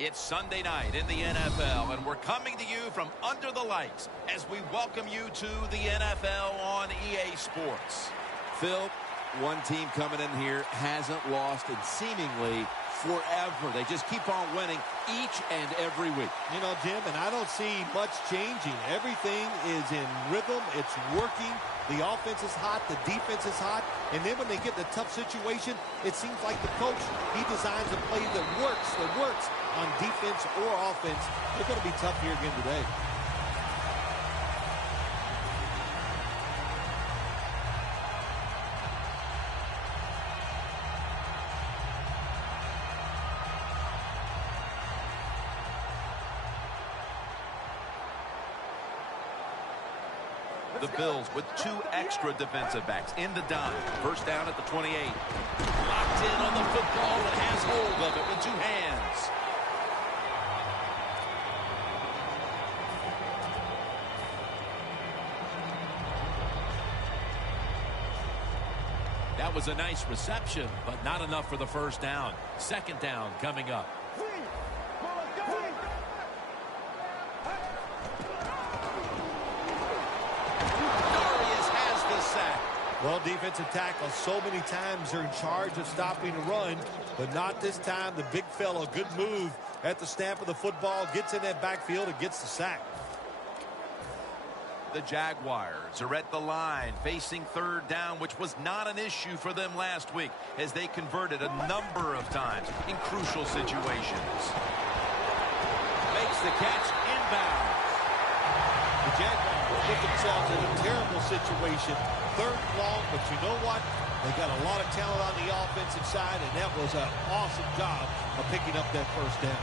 It's Sunday night in the NFL, and we're coming to you from under the lights as we welcome you to the NFL on EA Sports. Phil, one team coming in here hasn't lost in seemingly forever. They just keep on winning each and every week. You know, Jim, and I don't see much changing. Everything is in rhythm. It's working. The offense is hot. The defense is hot. And then when they get in a tough situation, it seems like the coach, he designs a play that works on defense or offense. They're going to be tough here again today. The Bills with 2 extra defensive backs in the dime. First down at the 28. Locked in on the football and has hold of it with 2 hands. That was a nice reception, but not enough for the first down. Second down coming up. Well, defensive tackle, so many times they're in charge of stopping the run, but not this time. The big fella, good move at the snap of the football, gets in that backfield and gets the sack. The Jaguars are at the line facing third down, which was not an issue for them last week as they converted a number of times in crucial situations. Makes the catch inbound. The Jaguars put themselves in a terrible situation. Third and long, but you know what? They got a lot of talent on the offensive side, and that was an awesome job of picking up that first down.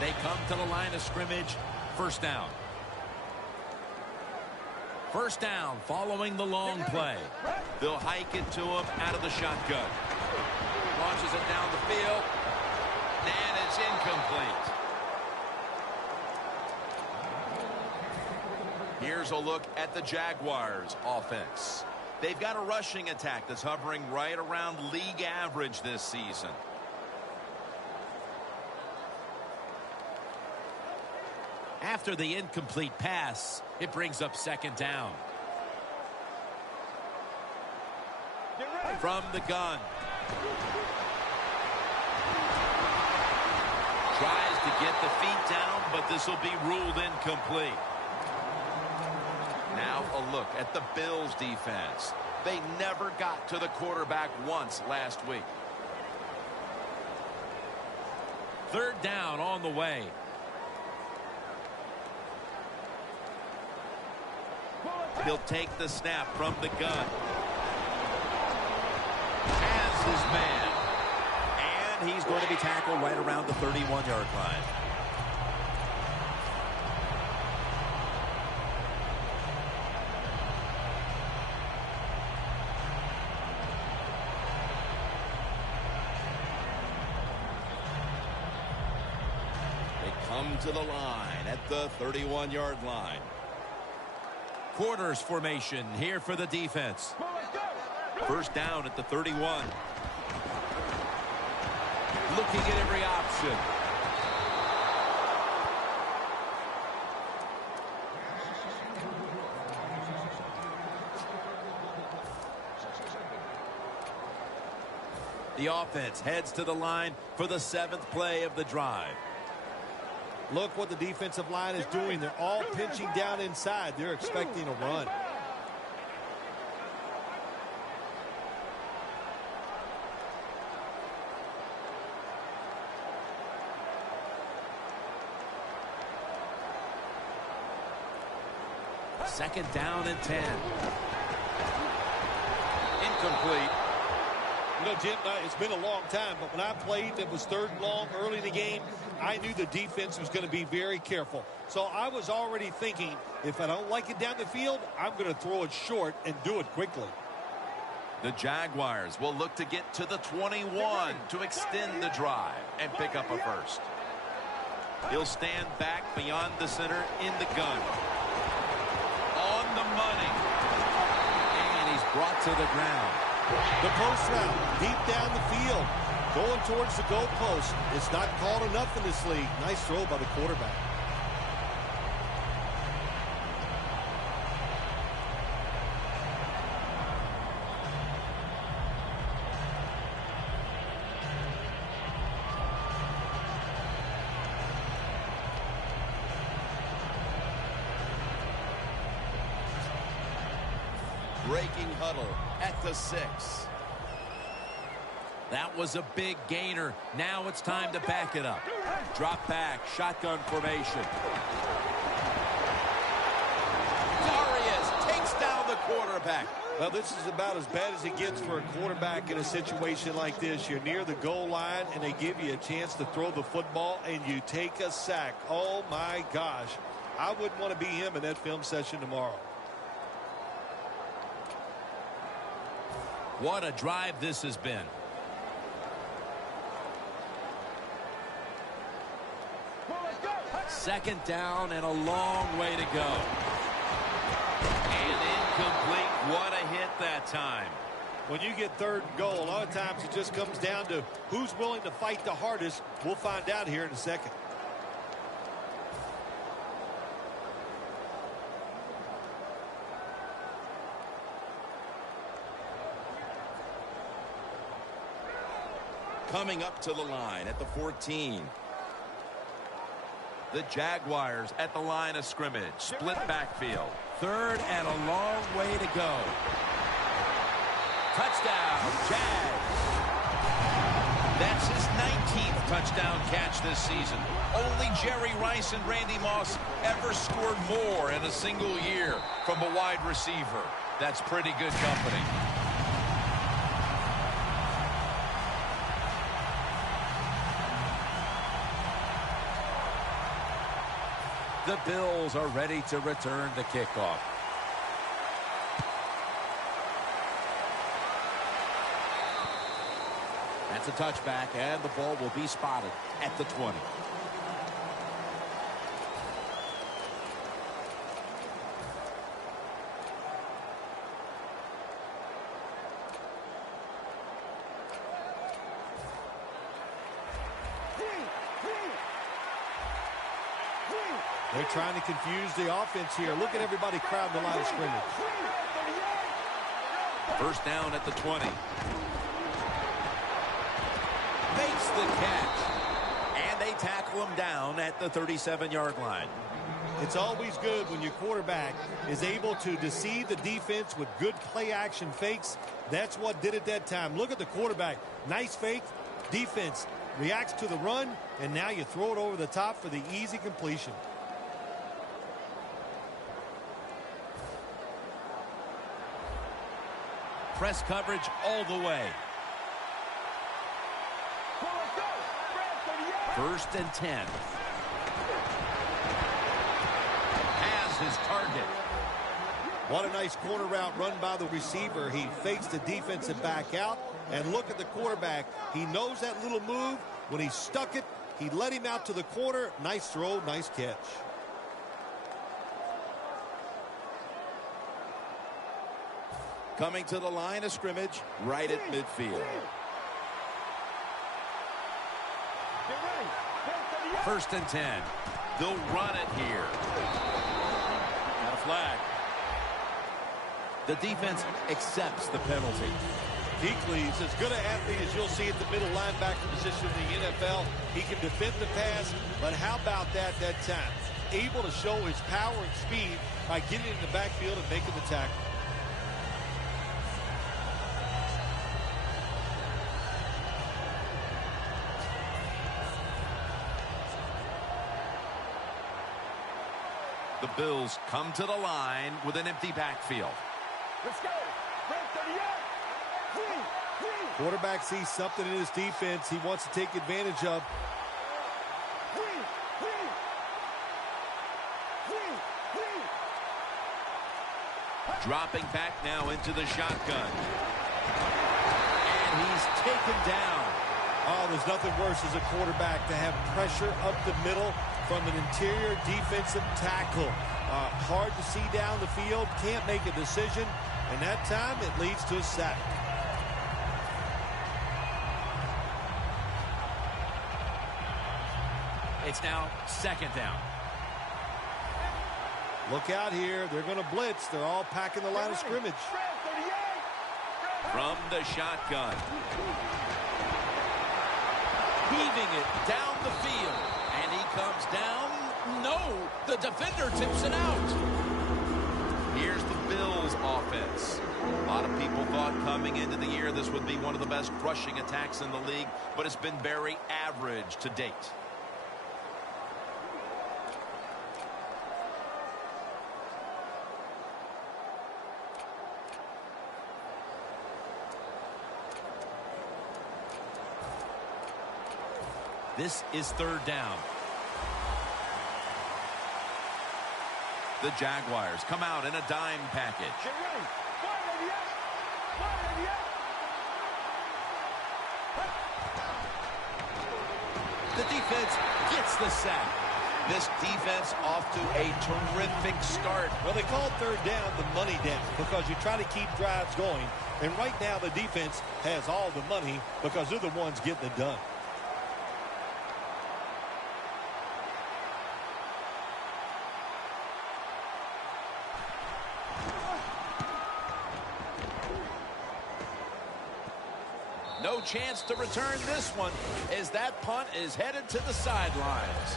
They come to the line of scrimmage. First down. First down following the long play. They'll hike it to him out of the shotgun. Launches it down the field. And it's incomplete. Here's a look at the Jaguars' offense. They've got a rushing attack that's hovering right around league average this season. After the incomplete pass, it brings up second down. From the gun. Tries to get the feet down, but this will be ruled incomplete. Now a look at the Bills defense. They never got to the quarterback once last week. Third down on the way. He'll take the snap from the gun. Has his man. And he's going to be tackled right around the 31-yard line. Come to the line at the 31-yard line. Quarters formation here for the defense. First down at the 31. Looking at every option. The offense heads to the line for the 7th play of the drive. Look what the defensive line is doing. They're all pinching down inside. They're expecting a run. Second down and 10. Incomplete. You know, Jim, it's been a long time, but when I played, it was third and long early in the game. I knew the defense was going to be very careful. So I was already thinking, if I don't like it down the field, I'm going to throw it short and do it quickly. The Jaguars will look to get to the 21 to extend the drive and pick up a first. He'll stand back beyond the center in the gun. On the money. And he's brought to the ground. The post route, deep down the field, going towards the goalpost. It's not called enough in this league. Nice throw by the quarterback. Breaking huddle at the 6. That was a big gainer. Now it's time to back it up. Drop back, shotgun formation. Arias takes down the quarterback. Well, this is about as bad as it gets for a quarterback in a situation like this. You're near the goal line, and they give you a chance to throw the football, and you take a sack. Oh, my gosh. I wouldn't want to be him in that film session tomorrow. What a drive this has been. Second down and a long way to go. And incomplete. What a hit that time. When you get third and goal, a lot of times it just comes down to who's willing to fight the hardest. We'll find out here in a second. Coming up to the line at the 14. The Jaguars at the line of scrimmage. Split backfield. Third and a long way to go. Touchdown, Jags. That's his 19th touchdown catch this season. Only Jerry Rice and Randy Moss ever scored more in a single year from a wide receiver. That's pretty good company. The Bills are ready to return the kickoff. That's a touchback, and the ball will be spotted at the 20. They're trying to confuse the offense here. Look at everybody crowd the line of scrimmage. First down at the 20. Makes the catch. And they tackle him down at the 37-yard line. It's always good when your quarterback is able to deceive the defense with good play-action fakes. That's what did it that time. Look at the quarterback. Nice fake. Defense reacts to the run, and now you throw it over the top for the easy completion. Press coverage all the way. First and 10. Has his target. What a nice corner route run by the receiver. He fakes the defensive back out. And look at the quarterback. He knows that little move. When he stuck it, he let him out to the corner. Nice throw, nice catch. Coming to the line of scrimmage right at midfield. First and 10. They'll run it here. Got a flag. The defense accepts the penalty. Kuechly's as good an athlete as you'll see at the middle linebacker position in the NFL. He can defend the pass, but how about that time? Able to show his power and speed by getting in the backfield and making the tackle. The Bills come to the line with an empty backfield. Let's go. Quarterback sees something in his defense he wants to take advantage of. Dropping back now into the shotgun. And he's taken down. Oh, there's nothing worse as a quarterback to have pressure up the middle from an interior defensive tackle. Hard to see down the field, can't make a decision, and that time it leads to a sack. It's now 2nd down. Look out here. They're going to blitz. They're all packing the line of scrimmage. From the shotgun. Heaving it down the field. And he comes down. No, the defender tips it out. Here's the Bills offense. A lot of people thought coming into the year this would be one of the best rushing attacks in the league, but it's been very average to date. This is 3rd down. The Jaguars come out in a dime package. The defense gets the sack. This defense off to a terrific start. Well, they call 3rd down the money down because you try to keep drives going. And right now the defense has all the money because they're the ones getting it done. No chance to return this one as that punt is headed to the sidelines.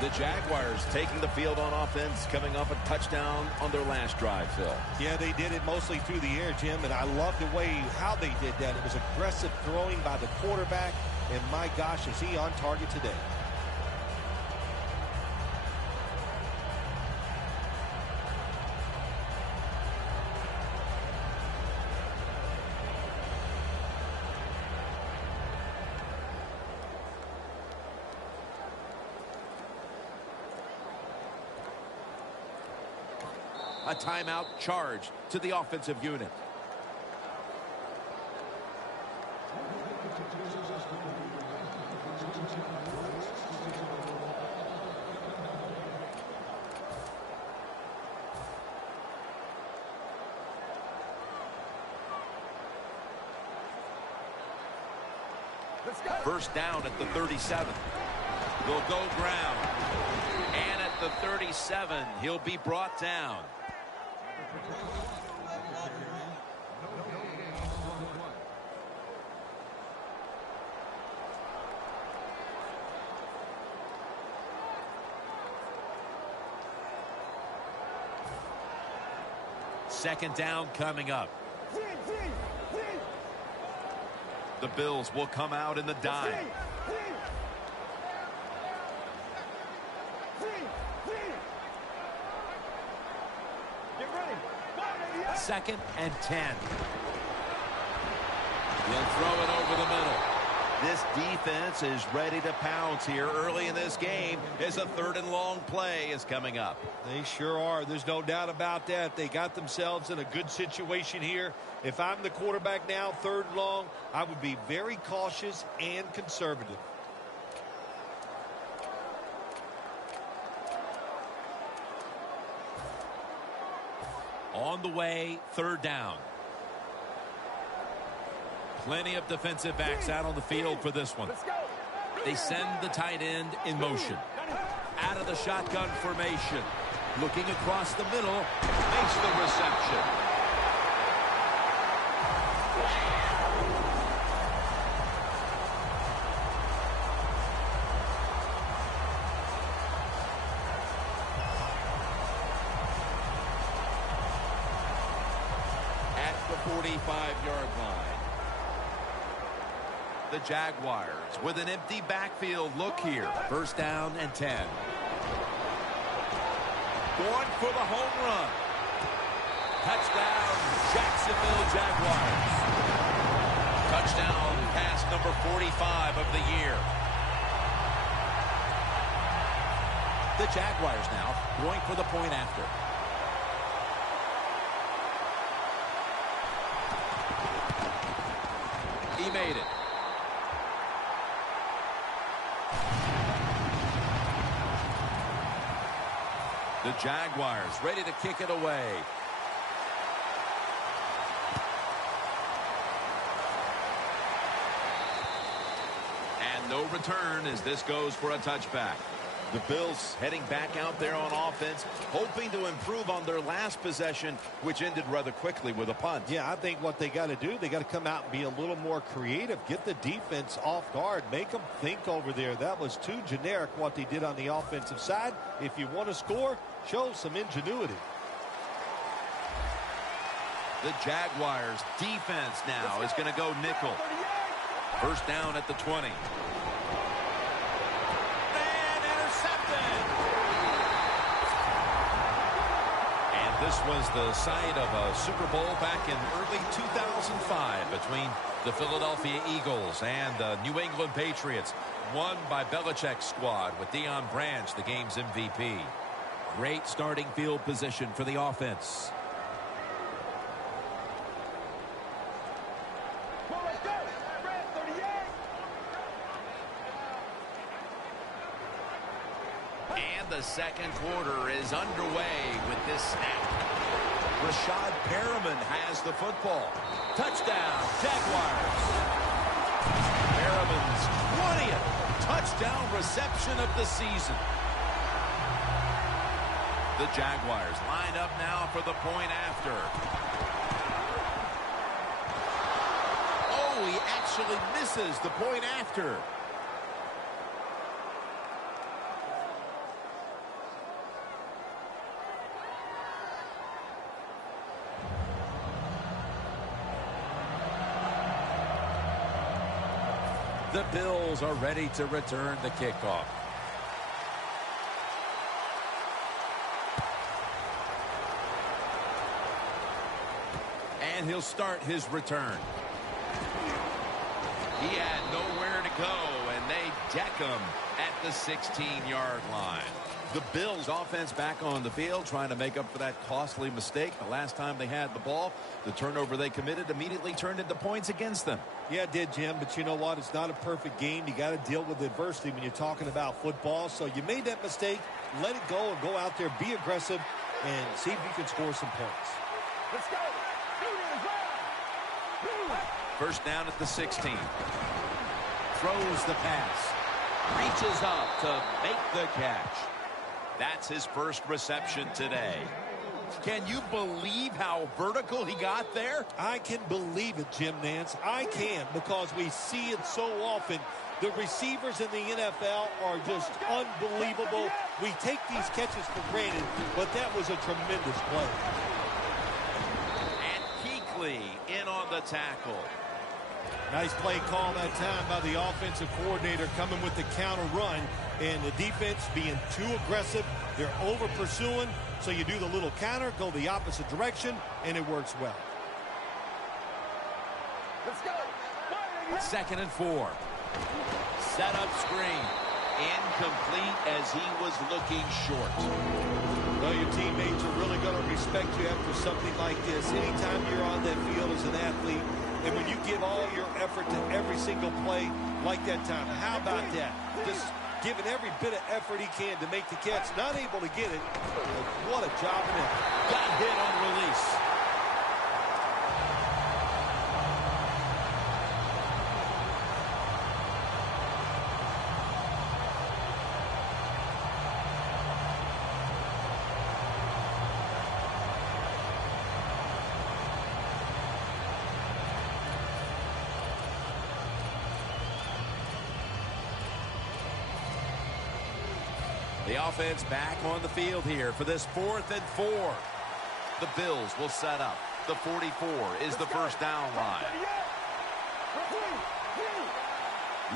The Jaguars taking the field on offense, coming off a touchdown on their last drive, Phil. Yeah, they did it mostly through the air, Jim, and I love the way how they did that. It was aggressive throwing by the quarterback, and my gosh, is he on target today. A timeout charge to the offensive unit. First down at the 37. Will go ground. And at the 37, he'll be brought down. Second down coming up. The Bills will come out in the dime. Second and 10. He'll throw it over the middle. This defense is ready to pounce here early in this game as a 3rd and long play is coming up. They sure are. There's no doubt about that. They got themselves in a good situation here. If I'm the quarterback now, 3rd and long, I would be very cautious and conservative. On the way, 3rd down. Plenty of defensive backs out on the field for this one. They send the tight end in motion. Out of the shotgun formation. Looking across the middle. Makes the reception. At the 45-yard line. The Jaguars with an empty backfield look here. First down and 10. Going for the home run. Touchdown, Jacksonville Jaguars. Touchdown pass number 45 of the year. The Jaguars now going for the point after. He made it. The Jaguars ready to kick it away. And no return as this goes for a touchback. The Bills heading back out there on offense, hoping to improve on their last possession, which ended rather quickly with a punt. Yeah, I think what they got to do, they got to come out and be a little more creative, get the defense off guard, make them think over there. That was too generic what they did on the offensive side. If you want to score, show some ingenuity. The Jaguars defense now is going to go nickel. First down at the 20. This was the site of a Super Bowl back in early 2005 between the Philadelphia Eagles and the New England Patriots, won by Belichick's squad with Deion Branch, the game's MVP. Great starting field position for the offense. And the second quarter is underway with this snap. Rashad Perriman has the football. Touchdown, Jaguars. Perriman's 20th touchdown reception of the season. The Jaguars line up now for the point after. Oh, he actually misses the point after. The Bills are ready to return the kickoff. And he'll start his return. He had nowhere to go, and they deck him at the 16-yard line. The Bills offense back on the field trying to make up for that costly mistake. The last time they had the ball, the turnover they committed immediately turned into points against them. Yeah, it did, Jim, but you know what? It's not a perfect game. You got to deal with adversity when you're talking about football. So you made that mistake, let it go, and go out there, be aggressive, and see if you can score some points. Let's go. First down at the 16. Throws the pass. Reaches up to make the catch. That's his first reception today. Can you believe how vertical he got there? I can believe it, Jim Nance. I can, because we see it so often. The receivers in the NFL are just unbelievable. We take these catches for granted, but that was a tremendous play. And Kuechly in on the tackle. Nice play call that time by the offensive coordinator, coming with the counter run, and the defense being too aggressive. They're over pursuing, so you do the little counter, go the opposite direction, and it works well. Let's go. 2nd and 4. Set up screen. Incomplete as he was looking short. Well, your teammates are really going to respect you after something like this. Anytime you're on that field as an athlete, and when you give all your effort to every single play like that time, how about that? Just giving every bit of effort he can to make the catch. Not able to get it. What a job and effort. Got hit on release. The offense back on the field here for this 4th and 4. The Bills will set up. The 44 is the first down line.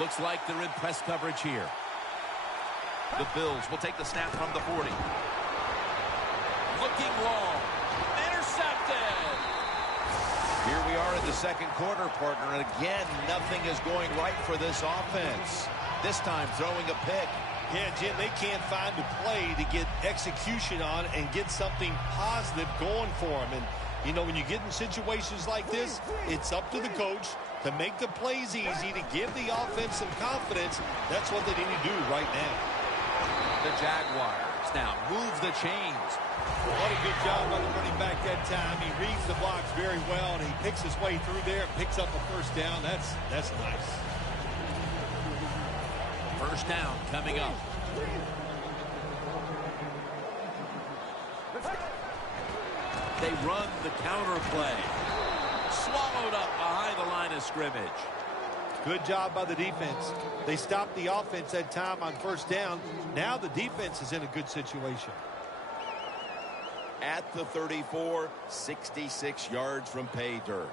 Looks like they're in press coverage here. The Bills will take the snap from the 40. Looking long. Intercepted. Here we are in the second quarter, partner. And again, nothing is going right for this offense. This time throwing a pick. Yeah, Jim, they can't find a play to get execution on and get something positive going for them. And, you know, when you get in situations like this, it's up to the coach to make the plays easy, to give the offense some confidence. That's what they need to do right now. The Jaguars now move the chains. What a good job by the running back that time. He reads the blocks very well, and he picks his way through there and picks up a first down. That's nice. First down coming up. They run the counter play. Swallowed up behind the line of scrimmage. Good job by the defense. They stopped the offense that time on first down. Now the defense is in a good situation. At the 34, 66 yards from pay dirt.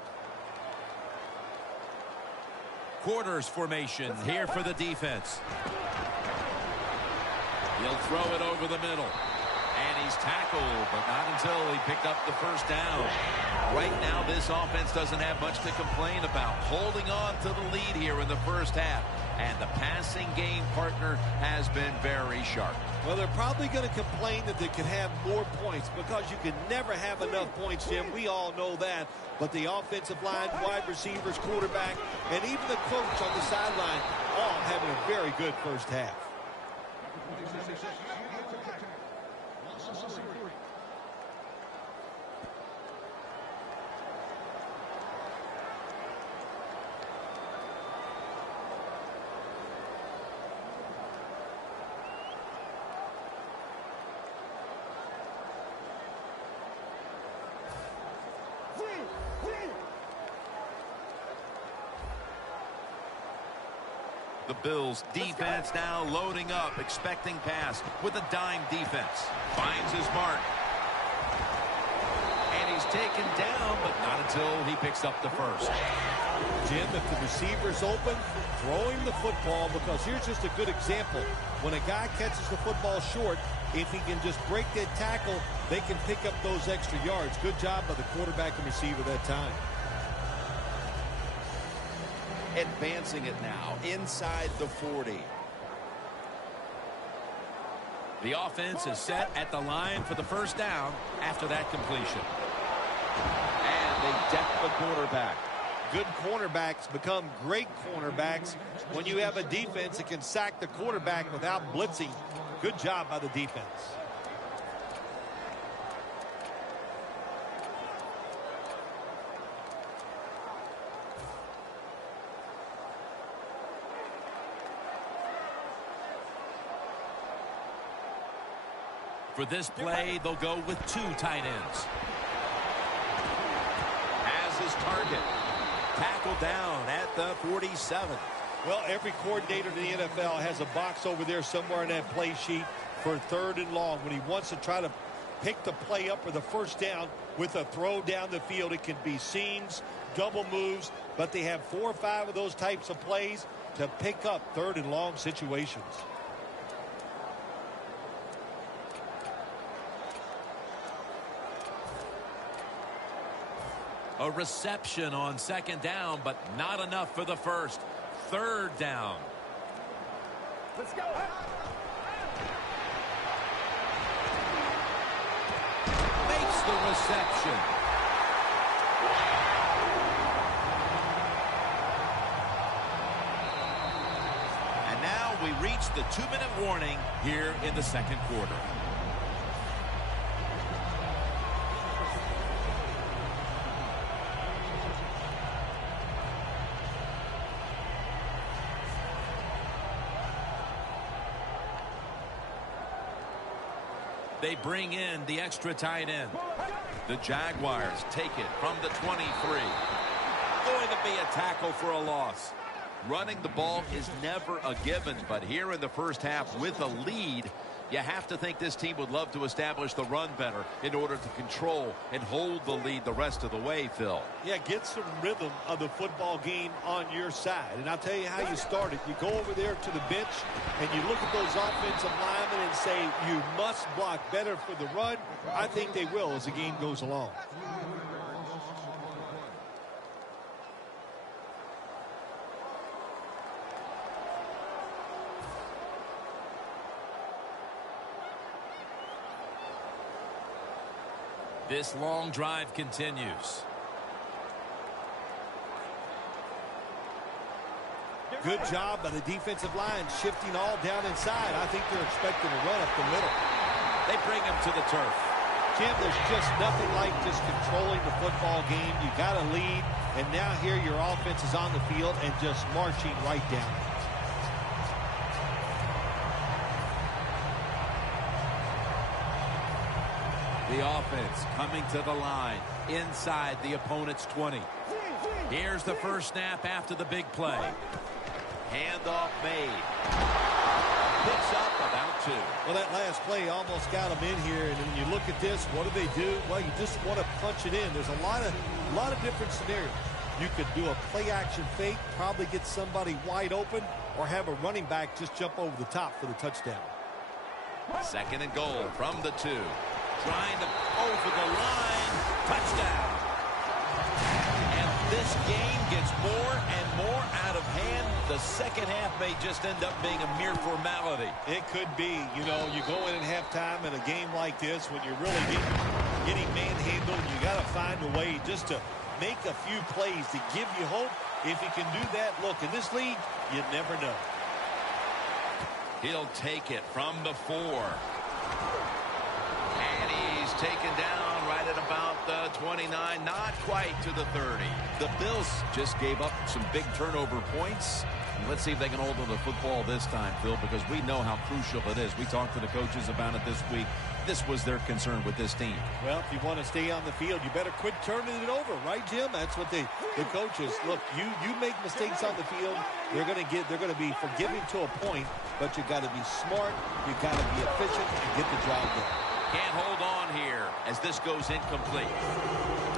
Quarters formation here for the defense. He'll throw it over the middle. And he's tackled, but not until he picked up the first down. Right now, this offense doesn't have much to complain about. Holding on to the lead here in the first half. And the passing game partner has been very sharp. Well, they're probably going to complain that they could have more points because you can never have enough points, Jim. We all know that. But the offensive line, wide receivers, quarterback, and even the coach on the sideline all having a very good first half. The Bills defense now loading up, expecting pass with a dime defense. Finds his mark. And he's taken down, but not until he picks up the first. Jim, if the receiver's open, throw him the football, because here's just a good example. When a guy catches the football short, if he can just break that tackle, they can pick up those extra yards. Good job by the quarterback and receiver that time. Advancing it now inside the 40. The offense is set at the line for the first down after that completion. And they deck the quarterback. Good cornerbacks become great cornerbacks when you have a defense that can sack the quarterback without blitzing. Good job by the defense. For this play, they'll go with two tight ends. Has his target. Tackled down at the 47. Well, every coordinator in the NFL has a box over there somewhere in that play sheet for third and long. When he wants to try to pick the play up or the first down with a throw down the field, it can be seams, double moves, but they have 4 or 5 of those types of plays to pick up third and long situations. A reception on second down, but not enough for the first. Third down. Let's go. Makes the reception. And now we reach the 2-minute warning here in the second quarter. They bring in the extra tight end. The Jaguars take it from the 23. Going to be a tackle for a loss. Running the ball is never a given, but here in the first half with a lead, you have to think this team would love to establish the run better in order to control and hold the lead the rest of the way, Phil. Yeah, get some rhythm of the football game on your side. And I'll tell you how you start it. You go over there to the bench and you look at those offensive linemen and say, you must block better for the run. I think they will as the game goes along. This long drive continues. Good job by the defensive line, shifting all down inside. I think they're expecting a run up the middle. They bring him to the turf. Jim, there's just nothing like just controlling the football game. You got to lead, and now here your offense is on the field and just marching right down. The offense coming to the line inside the opponent's 20. Here's the first snap after the big play. Handoff made. Picks up about 2. Well, that last play almost got them in here, and when you look at this, what do? Well, you just want to punch it in. There's a lot of different scenarios. You could do a play-action fake, probably get somebody wide open, or have a running back just jump over the top for the touchdown. 2nd and goal from the 2. Trying to over the line. Touchdown. And this game gets more and more out of hand. The second half may just end up being a mere formality. It could be. You know, you go in at halftime in a game like this when you're really getting manhandled. You got to find a way just to make a few plays to give you hope. If you can do that, look, in this league, you never know. He'll take it from the 4. And he's taken down right at about the 29, not quite to the 30. The Bills just gave up some big turnover points. Let's see if they can hold on to the football this time, Phil, because we know how crucial it is. We talked to the coaches about it this week. This was their concern with this team. Well, if you want to stay on the field, you better quit turning it over, right, Jim? That's what the coaches look. You make mistakes on the field, they're going to be forgiving to a point, but you got to be smart, you got to be efficient, and get the job done. Can't hold on here as this goes incomplete.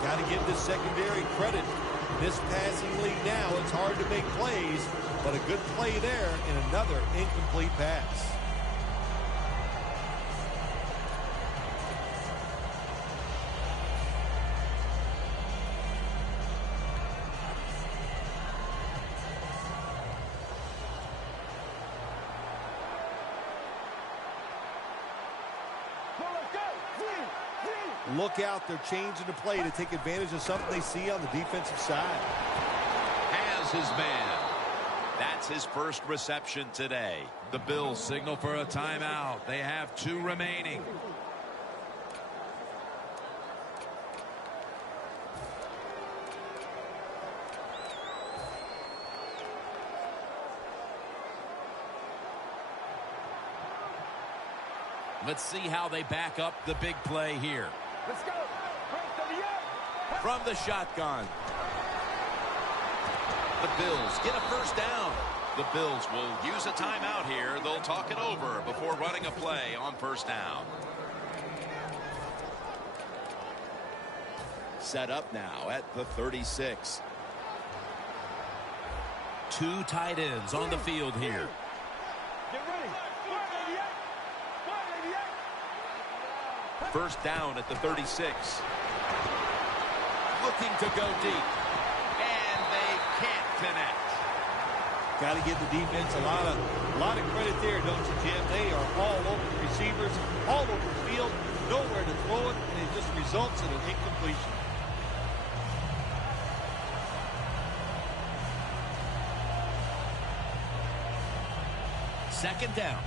Got to give this secondary credit. This passing league now, it's hard to make plays, but a good play there and another incomplete pass. Look out, they're changing the play to take advantage of something they see on the defensive side. Has his man. That's his first reception today. The Bills signal for a timeout. They have 2 remaining. Let's see how they back up the big play here. Let's go. From the shotgun. The Bills get a first down. The Bills will use a timeout here. They'll talk it over before running a play on first down. Set up now at the 36. 2 tight ends on the field here. Get ready. First down at the 36. Looking to go deep. And they can't connect. Got to give the defense a lot of credit there, don't you, Jim? They are all over the receivers, all over the field, nowhere to throw it, and it just results in an incompletion. Second down.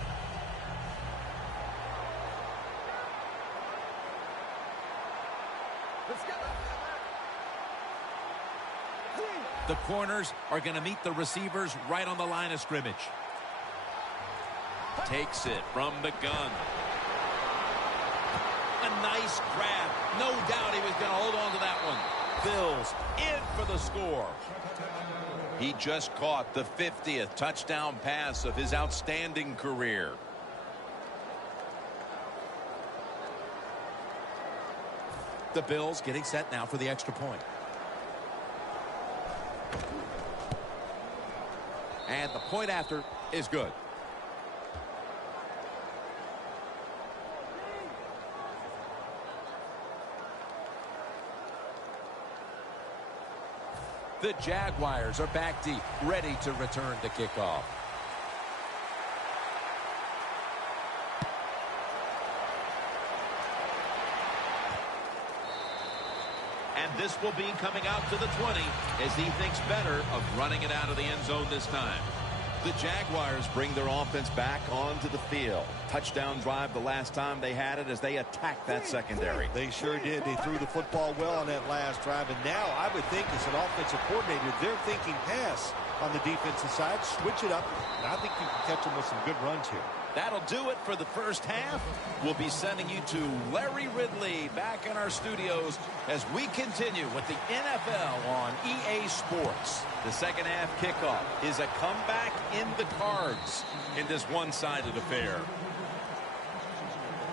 Let's go. The corners are going to meet the receivers right on the line of scrimmage. Takes it from the gun. A nice grab. No doubt he was going to hold on to that one. Bills in for the score. He just caught the 50th touchdown pass of his outstanding career. The Bills getting set now for the extra point. And the point after is good. The Jaguars are back deep, ready to return the kickoff. And this will be coming out to the 20 as he thinks better of running it out of the end zone this time. The Jaguars bring their offense back onto the field. Touchdown drive the last time they had it as they attacked that secondary. They sure did. They threw the football well on that last drive. And now I would think as an offensive coordinator, they're thinking pass. on the defensive side. Switch it up, and I think you can catch them with some good runs here. That'll do it for the first half. We'll be sending you to Larry Ridley back in our studios as we continue with the NFL on EA Sports. The second half kickoff is a comeback in the cards in this one-sided affair.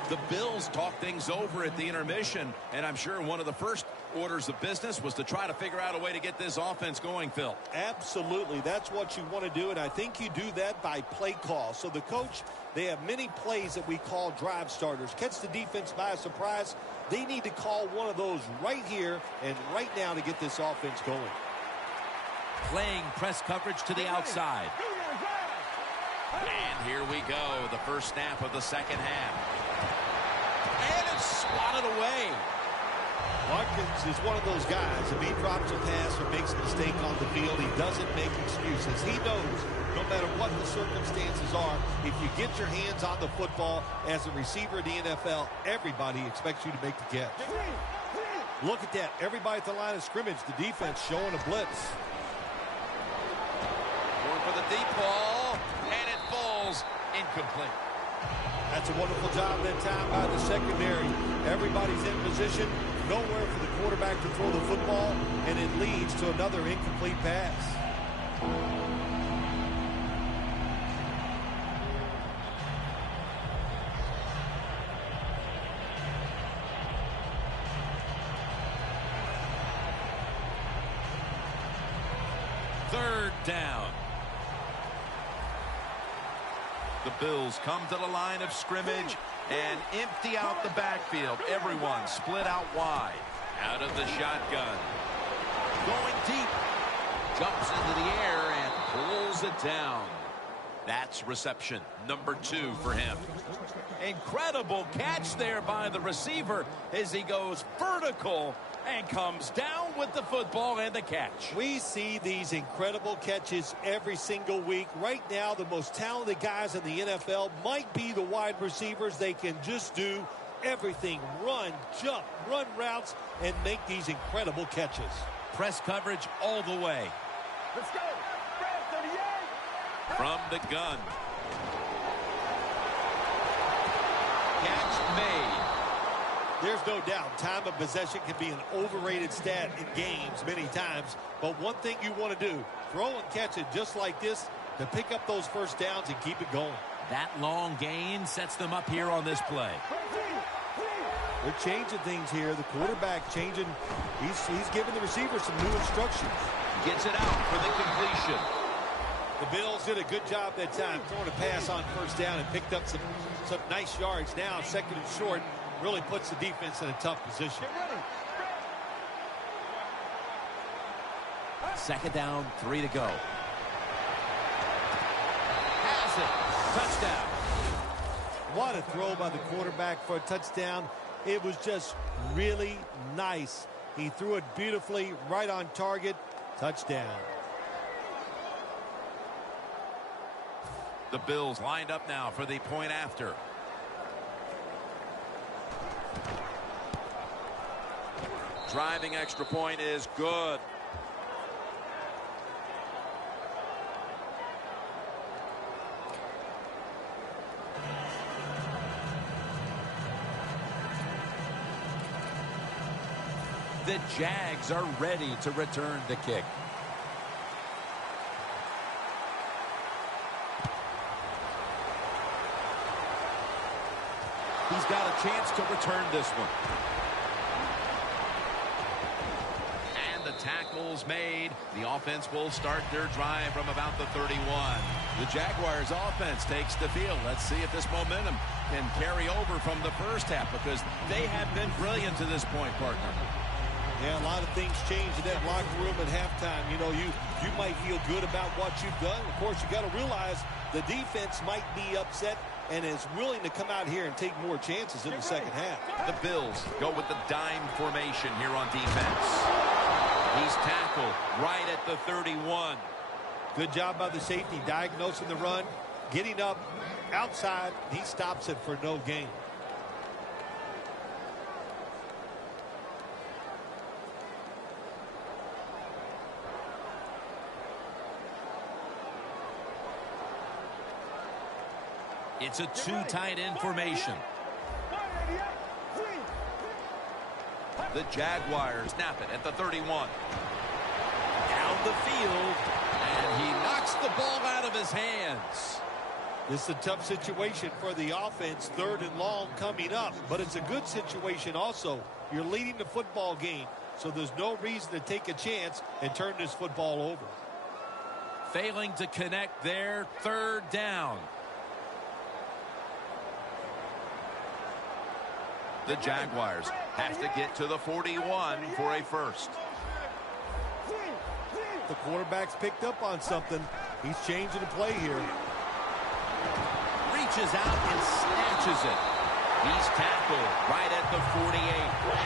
The Bills talked things over at the intermission, and I'm sure one of the first orders of business was to try to figure out a way to get this offense going, Phil. Absolutely. That's what you want to do, and I think you do that by play call. So the coach, they have many plays that we call drive starters. Catch the defense by a surprise. They need to call one of those right here and right now to get this offense going. Playing press coverage to the outside. And here we go, the first snap of the second half. And it's swatted away. Watkins is one of those guys. If he drops a pass or makes a mistake on the field, he doesn't make excuses. He knows no matter what the circumstances are, if you get your hands on the football as a receiver in the NFL, everybody expects you to make the catch. Look at that. Everybody at the line of scrimmage, the defense showing a blitz. Going for the deep ball, and it falls incomplete. That's a wonderful job that time by the secondary. Everybody's in position. Nowhere for the quarterback to throw the football, and it leads to another incomplete pass. Third down. The Bills come to the line of scrimmage and empty out the backfield. Everyone split out wide. Out of the shotgun. Going deep. Jumps into the air and pulls it down. That's reception number 2 for him. Incredible catch there by the receiver as he goes vertical and comes down with the football and the catch. We see these incredible catches every single week. Right now, the most talented guys in the NFL might be the wide receivers. They can just do everything. Run, jump, run routes, and make these incredible catches. Press coverage all the way. Let's go. Brad, 38. From the gun. Catch made. There's no doubt time of possession can be an overrated stat in games many times. But one thing you want to do, throw and catch it just like this to pick up those first downs and keep it going. That long gain sets them up here on this play. They're changing things here. The quarterback changing. He's giving the receiver some new instructions. Gets it out for the completion. The Bills did a good job that time throwing a pass on first down and picked up some nice yards. Now second and short really puts the defense in a tough position. Second down, 3 to go. Has it. Touchdown. What a throw by the quarterback for a touchdown. It was just really nice. He threw it beautifully, right on target. Touchdown. The Bills lined up now for the point after. Driving extra point is good. The Jags are ready to return the kick. He's got a chance to return this one. And the tackle's made. The offense will start their drive from about the 31. The Jaguars offense takes the field. Let's see if this momentum can carry over from the first half, because they have been brilliant to this point, partner. Yeah, a lot of things change in that locker room at halftime. You know, you might feel good about what you've done. Of course, you got to realize the defense might be upset and is willing to come out here and take more chances in the second half. The Bills go with the dime formation here on defense. He's tackled right at the 31. Good job by the safety diagnosing the run, getting up outside. He stops it for no gain. It's a two-tight end formation. The Jaguars snap it at the 31. Down the field, and he knocks the ball out of his hands. This is a tough situation for the offense, 3rd and long coming up, but it's a good situation also. You're leading the football game, so there's no reason to take a chance and turn this football over. Failing to connect there, 3rd down. The Jaguars have to get to the 41 for a first. The quarterback's picked up on something. He's changing the play here. Reaches out and snatches it. He's tackled right at the 48.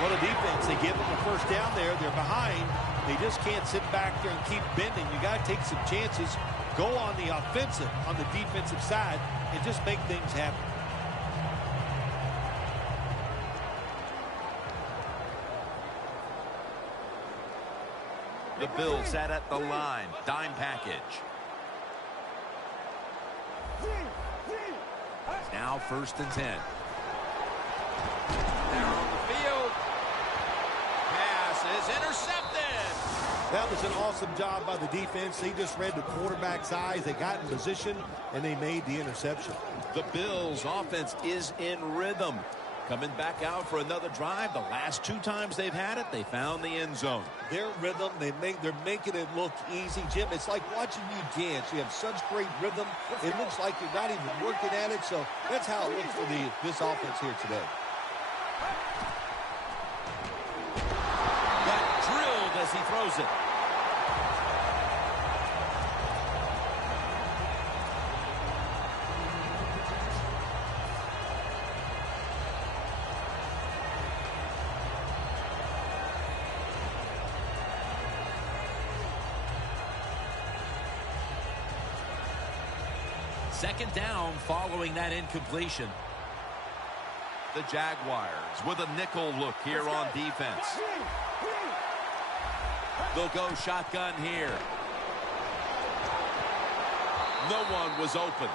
What a defense. They give them a first down there. They're behind. They just can't sit back there and keep bending. You got to take some chances. Go on the offensive, on the defensive side, and just make things happen. The Bills sat at the line. Dime package. Now 1st and 10. They're on the field. Pass is intercepted. That was an awesome job by the defense. They just read the quarterback's eyes. They got in position, and they made the interception. The Bills' offense is in rhythm. Coming back out for another drive. The last 2 times they've had it, they found the end zone. Their rhythm, they're making it look easy. Jim, it's like watching you dance. You have such great rhythm. It looks like you're not even working at it. So that's how it looks for this offense here today. Got drilled as he throws it. Second down following that incompletion. The Jaguars with a nickel look here on defense. They'll go shotgun here. No one was open.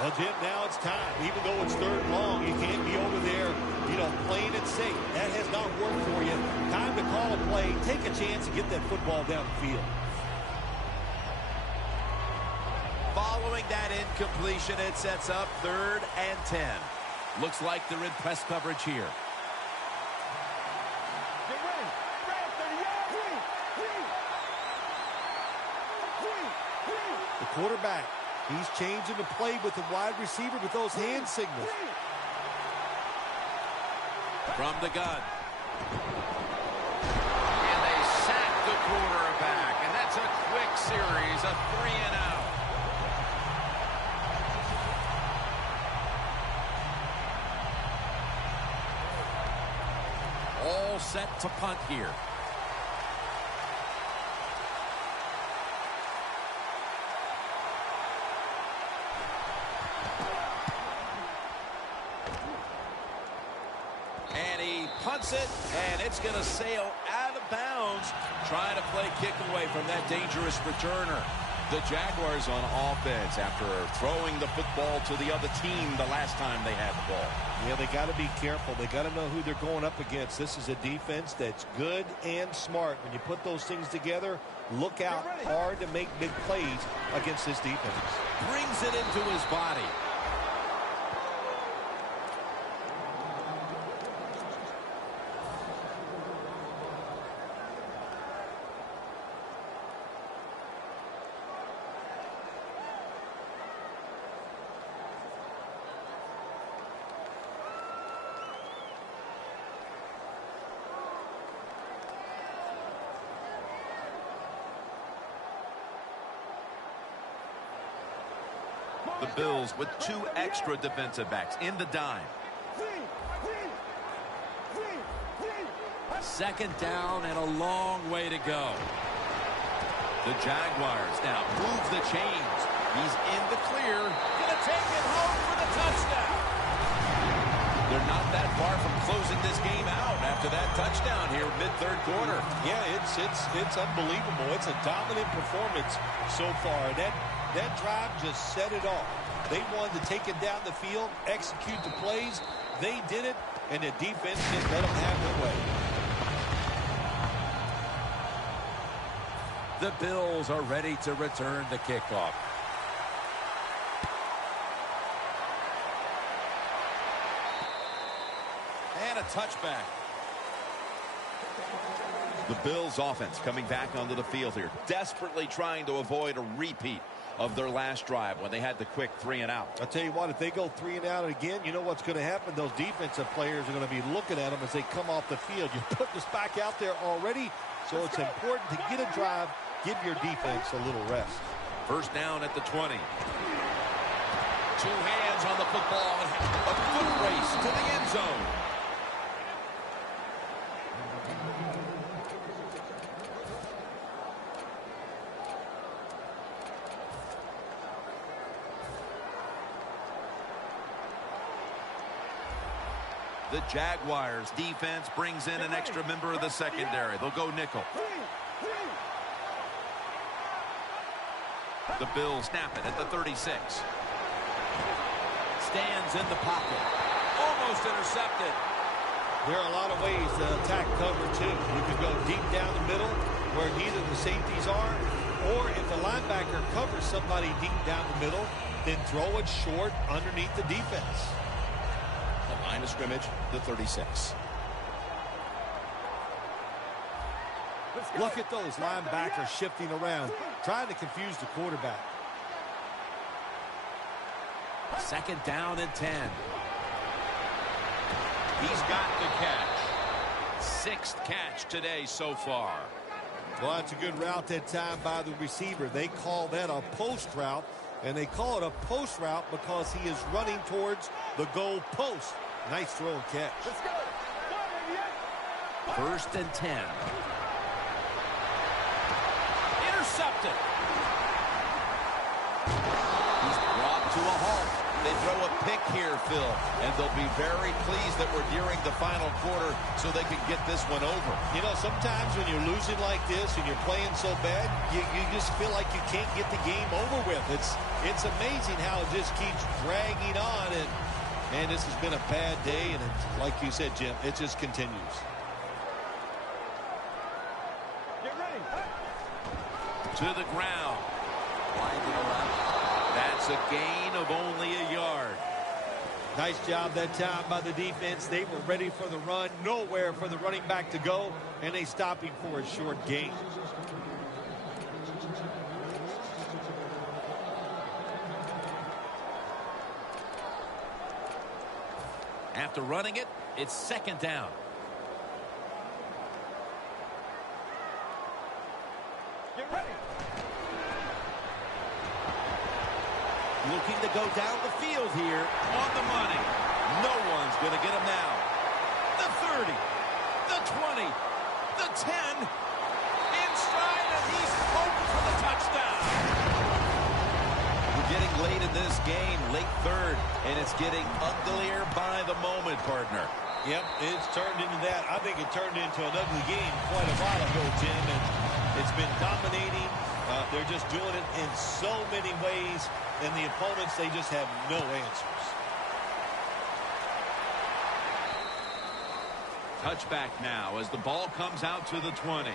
Well, Jim, now it's time. Even though it's 3rd and long, you can't be over there, playing it safe. That has not worked for you. Time to call a play, take a chance, and get that football down the field. Following that incompletion, it sets up 3rd and 10. Looks like they're in press coverage here. The quarterback, he's changing the play with the wide receiver with those hand signals. From the gun. And they sack the quarterback. And that's a quick series, a 3-and-out. All set to punt here. And he punts it, and it's going to sail out of bounds, trying to play kick away from that dangerous returner. The Jaguars on offense after throwing the football to the other team the last time they had the ball. Yeah, they got to be careful. They got to know who they're going up against. This is a defense that's good and smart. When you put those things together, look out hard to make big plays against this defense. Brings it into his body. The Bills with 2 extra defensive backs in the dime. Second down and a long way to go. The Jaguars now move the chains. He's in the clear. Gonna take it home for the touchdown. They're not that far from closing this game out after that touchdown here mid-3rd quarter. Yeah, it's unbelievable. It's a dominant performance so far. That drive just set it off. They wanted to take it down the field, execute the plays. They did it, and the defense didn't let them have their way. The Bills are ready to return the kickoff. And a touchback. The Bills offense coming back onto the field here, desperately trying to avoid a repeat of their last drive when they had the quick 3-and-out. I'll tell you what, if they go 3-and-out again, you know what's going to happen? Those defensive players are going to be looking at them as they come off the field. You're putting us back out there already, so it's important to get a drive, give your defense a little rest. First down at the 20. Two hands on the football. A foot race to the end zone. The Jaguars defense brings in an extra member of the secondary. They'll go nickel. The Bills snap it at the 36. Stands in the pocket. Almost intercepted. There are a lot of ways to attack cover, too. You can go deep down the middle where neither the safeties are, or if the linebacker covers somebody deep down the middle, then throw it short underneath the defense. The line of scrimmage, the 36. Look at those linebackers shifting around, trying to confuse the quarterback. Second down and 10. He's got the catch. Sixth catch today so far. Well, that's a good route that time by the receiver. They call that a post route, and they call it a post route because he is running towards the goal post. Nice throw and catch. Let's go. First and 10. Intercepted. He's brought to a halt. They throw a pick here, Phil, and they'll be very pleased that we're nearing the final quarter so they can get this one over. You know, sometimes when you're losing like this and you're playing so bad, you just feel like you can't get the game over with. It's amazing how it just keeps dragging on, and this has been a bad day, and it's, like you said, Jim, it just continues. Get ready. To the ground. Wide to the left. That's a gain of only a yard. Nice job that time by the defense. They were ready for the run, nowhere for the running back to go, and they stopped him for a short gain. After running it, it's second down. Get ready. Looking to go down the field here on the money. No one's going to get him now. The 30, the 20, the 10. In stride, and he's open for the touchdown. We're getting late in this game, late third, and it's getting uglier by the moment, partner. Yep, it's turned into that. I think it turned into an ugly game quite a while ago, Jim, and it's been dominating. They're just doing it in so many ways, and the opponents, they just have no answers. Touchback now as the ball comes out to the 20.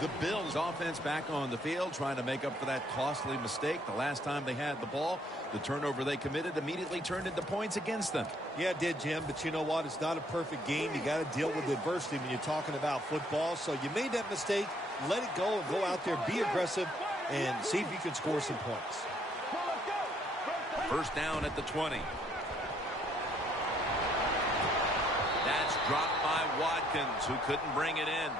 The Bills offense back on the field trying to make up for that costly mistake. The last time they had the ball, the turnover they committed immediately turned into points against them. Yeah, it did, Jim, but you know what? It's not a perfect game. You got to deal with adversity when you're talking about football. So you made that mistake. Let it go and go out there, be aggressive, and see if you can score some points. First down at the 20. That's dropped by Watkins, who couldn't bring it in.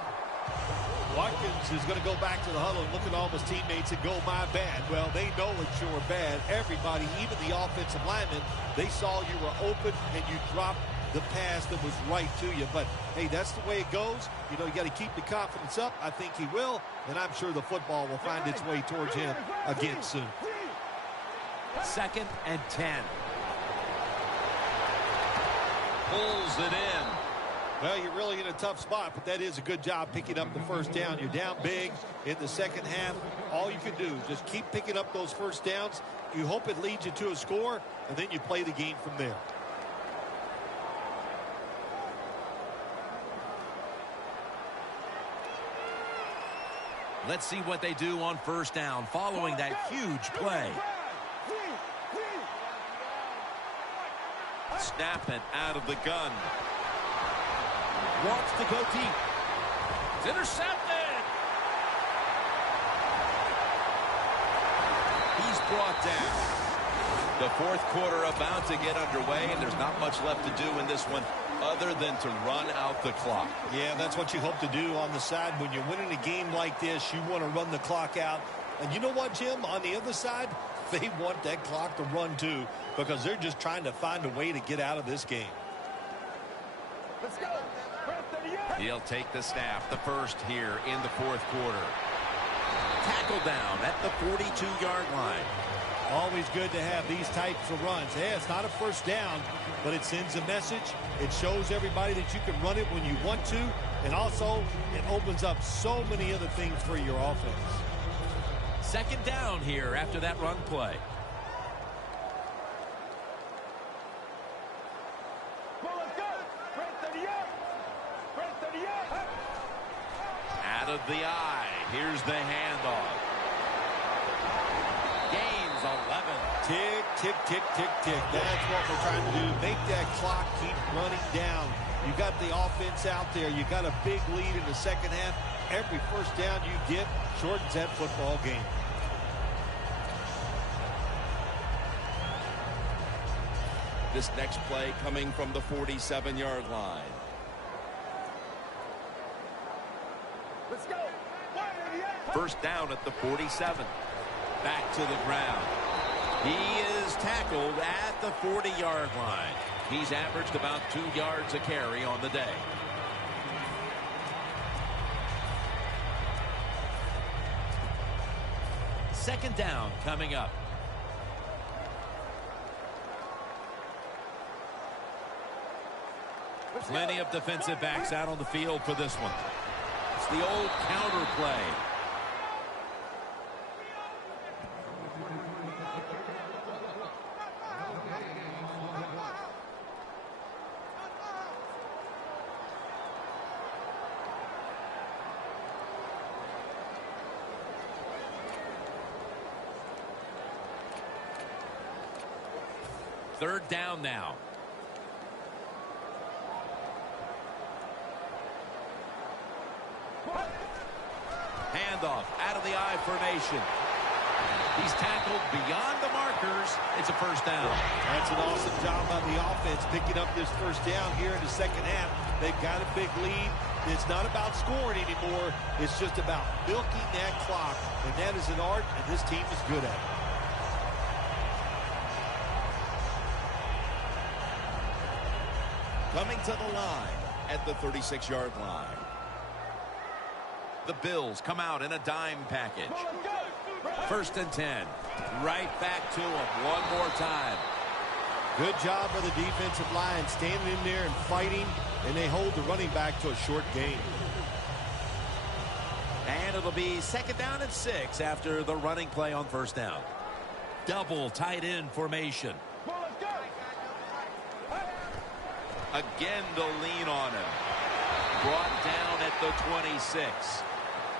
Watkins is going to go back to the huddle and look at all his teammates and go, my bad. Well, they know it's your bad. Everybody, even the offensive linemen, they saw you were open and you dropped the pass that was right to you. But, hey, that's the way it goes. You know, you got to keep the confidence up. I think he will, and I'm sure the football will find its way towards him again soon. Second and 10. Pulls it in. Well, you're really in a tough spot, but that is a good job picking up the first down. You're down big in the second half. All you can do is just keep picking up those first downs. You hope it leads you to a score, and then you play the game from there. Let's see what they do on first down following that huge play. Snap it out of the gun. Wants to go deep. It's intercepted. He's brought down. The fourth quarter about to get underway, and there's not much left to do in this one other than to run out the clock. Yeah, that's what you hope to do on the side. When you're winning a game like this, you want to run the clock out. And you know what, Jim? On the other side, they want that clock to run too, because they're just trying to find a way to get out of this game. Let's go. He'll take the snap, the first here in the fourth quarter. Tackle down at the 42-yard line. Always good to have these types of runs. Hey, it's not a first down, but it sends a message. It shows everybody that you can run it when you want to, and also it opens up so many other things for your offense. Second down here after that run play. Out of the eye. Here's the handoff. Gains 11. Tick, tick, tick, tick, tick. That's what we're trying to do. Make that clock keep running down. You got the offense out there. You got a big lead in the second half. Every first down you get shortens that football game. This next play coming from the 47-yard line. Let's go. First down at the 47. Back to the ground. He is tackled at the 40-yard line. He's averaged about 2 yards a carry on the day. Second down coming up. Plenty of defensive backs out on the field for this one. It's the old counter play. Third down now. Handoff out of the I formation. He's tackled beyond the markers. It's a first down. That's an awesome job by the offense picking up this first down here in the second half. They've got a big lead. It's not about scoring anymore. It's just about milking that clock. And that is an art, and this team is good at it. Coming to the line at the 36-yard line. The Bills come out in a dime package. First and 10. Right back to him one more time. Good job by the defensive line standing in there and fighting, and they hold the running back to a short gain. And it'll be second down and 6 after the running play on first down. Double tight end formation. Again to lean on him. Brought down at the 26.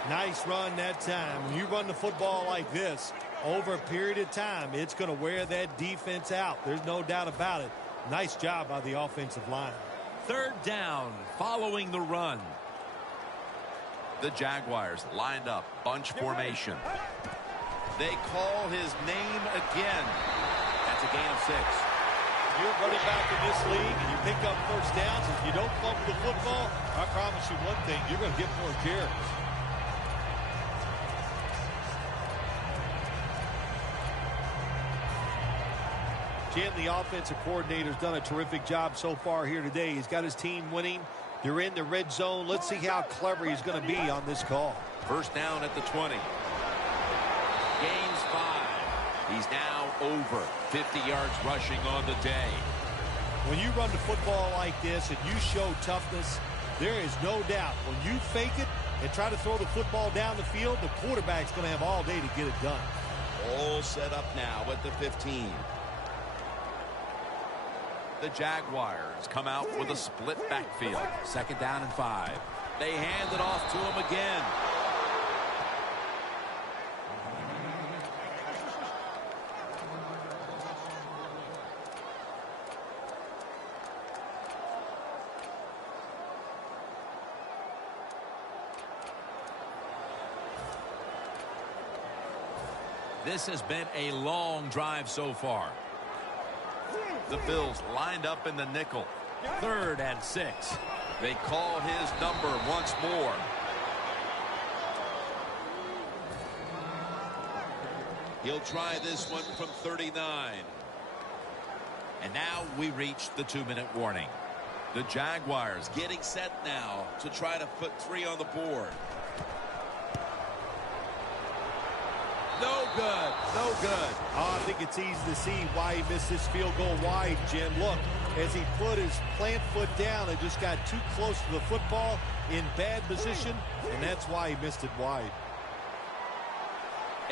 Nice run that time. When you run the football like this, over a period of time, it's going to wear that defense out. There's no doubt about it. Nice job by the offensive line. Third down following the run. The Jaguars lined up, bunch formation. They call his name again. That's a gain of 6. You're running back in this league and you pick up first downs. If you don't fumble the football, I promise you one thing, you're going to get more carries. Jim, the offensive coordinator's done a terrific job so far here today. He's got his team winning. They're in the red zone. Let's see how clever he's going to be on this call. First down at the 20. Gains 5. He's now over 50 yards rushing on the day. When you run the football like this and you show toughness, There is no doubt when you fake it and try to throw the football down the field, the quarterback's going to have all day to get it done. All set up now at the 15. The Jaguars come out with a split backfield. 2nd down and 5. They hand it off to him again. This has been a long drive so far. The Bills lined up in the nickel. 3rd and 6. They call his number once more. He'll try this one from 39. And now we reach the 2-minute warning. The Jaguars Getting set now to try to put 3 on the board. No good. No good. Oh, I think it's easy to see why he missed this field goal wide, Jim. Look, as he put his plant foot down, it just got too close to the football in bad position, and that's why he missed it wide.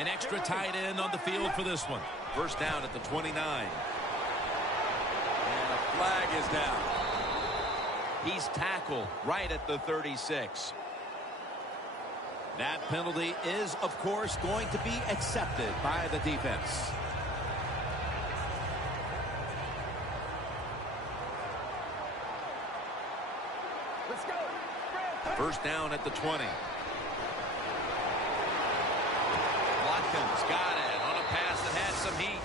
an extra tight end on the field for this one. 1st down at the 29. And a flag is down. He's tackled right at the 36. That penalty is, of course, going to be accepted by the defense. Let's go. 1st down at the 20. Watkins got it on a pass that had some heat.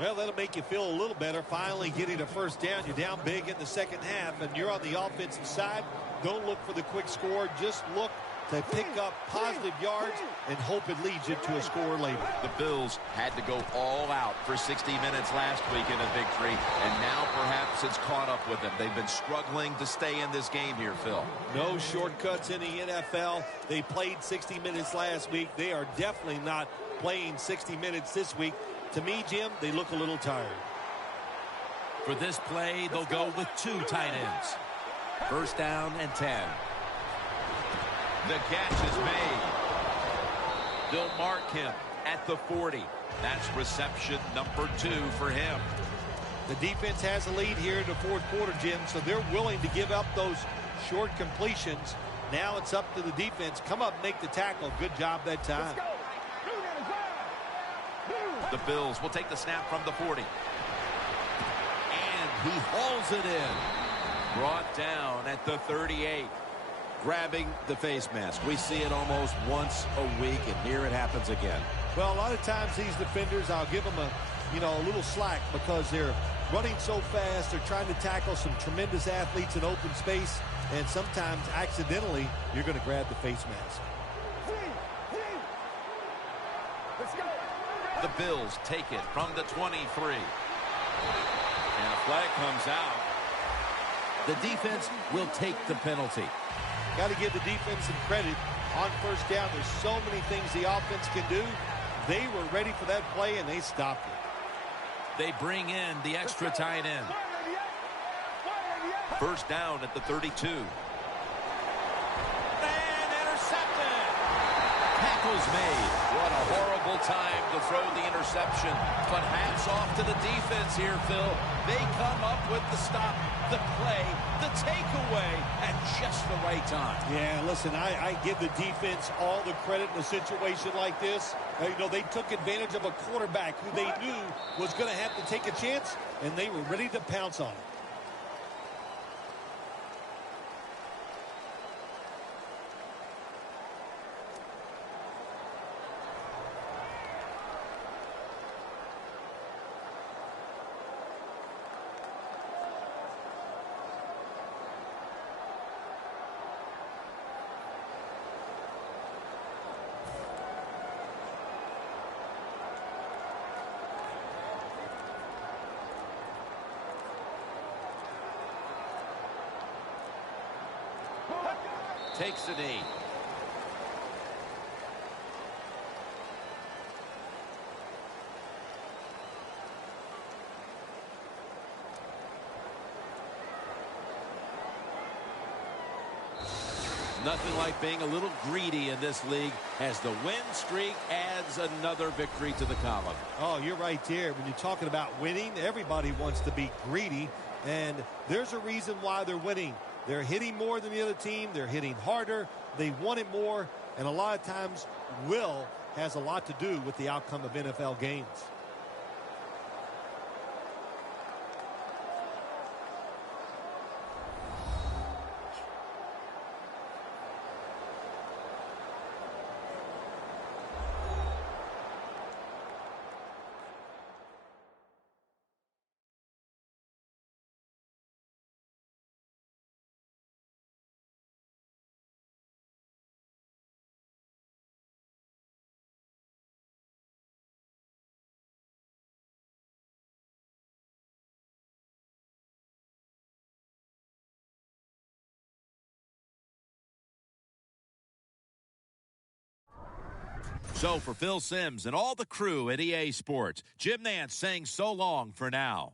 Well, that'll make you feel a little better. Finally getting a 1st down. You're down big in the 2nd half, and you're on the offensive side. Don't look for the quick score. Just look to pick up positive yards and hope it leads you to a score later. The Bills had to go all out for 60 minutes last week in a victory, and now perhaps it's caught up with them. They've been struggling to stay in this game here, Phil. No shortcuts in the NFL. They played 60 minutes last week. They are definitely not playing 60 minutes this week. To me, Jim, they look a little tired. For this play, they'll go with 2 tight ends. 1st down and 10. The catch is made. They'll mark him at the 40. That's reception number 2 for him. The defense has a lead here in the 4th quarter, Jim, so they're willing to give up those short completions. Now it's up to the defense. Come up, make the tackle. Good job that time. The Bills will take the snap from the 40. And he hauls it in. Brought down at the 38. Grabbing the face mask. We see it almost once a week, and here it happens again. Well, a lot of times these defenders, I'll give them a little slack because they're running so fast. They're trying to tackle some tremendous athletes in open space, and sometimes accidentally you're going to grab the face mask. Let's go. The Bills take it from the 23. And a flag comes out. The defense will take the penalty. Got to give the defense some credit on 1st down. There's so many things the offense can do. They were ready for that play, and they stopped it. They bring in the extra tight end. 1st down at the 32. And intercepted. Tackle's made. What a horrible time to throw the interception. But hats off to the defense here, Phil. They come up with the stop, the play, the takeaway at just the right time. Yeah, listen, I give the defense all the credit in a situation like this. They took advantage of a quarterback who they knew was going to have to take a chance, and they were ready to pounce on it. Takes a knee. Nothing like being a little greedy in this league as the win streak adds another victory to the column. Oh, you're right there. When you're talking about winning, everybody wants to be greedy, and there's a reason why they're winning. They're hitting more than the other team. They're hitting harder. They want it more, and a lot of times will has a lot to do with the outcome of NFL games. So for Phil Simms and all the crew at EA Sports, Jim Nantz saying so long for now.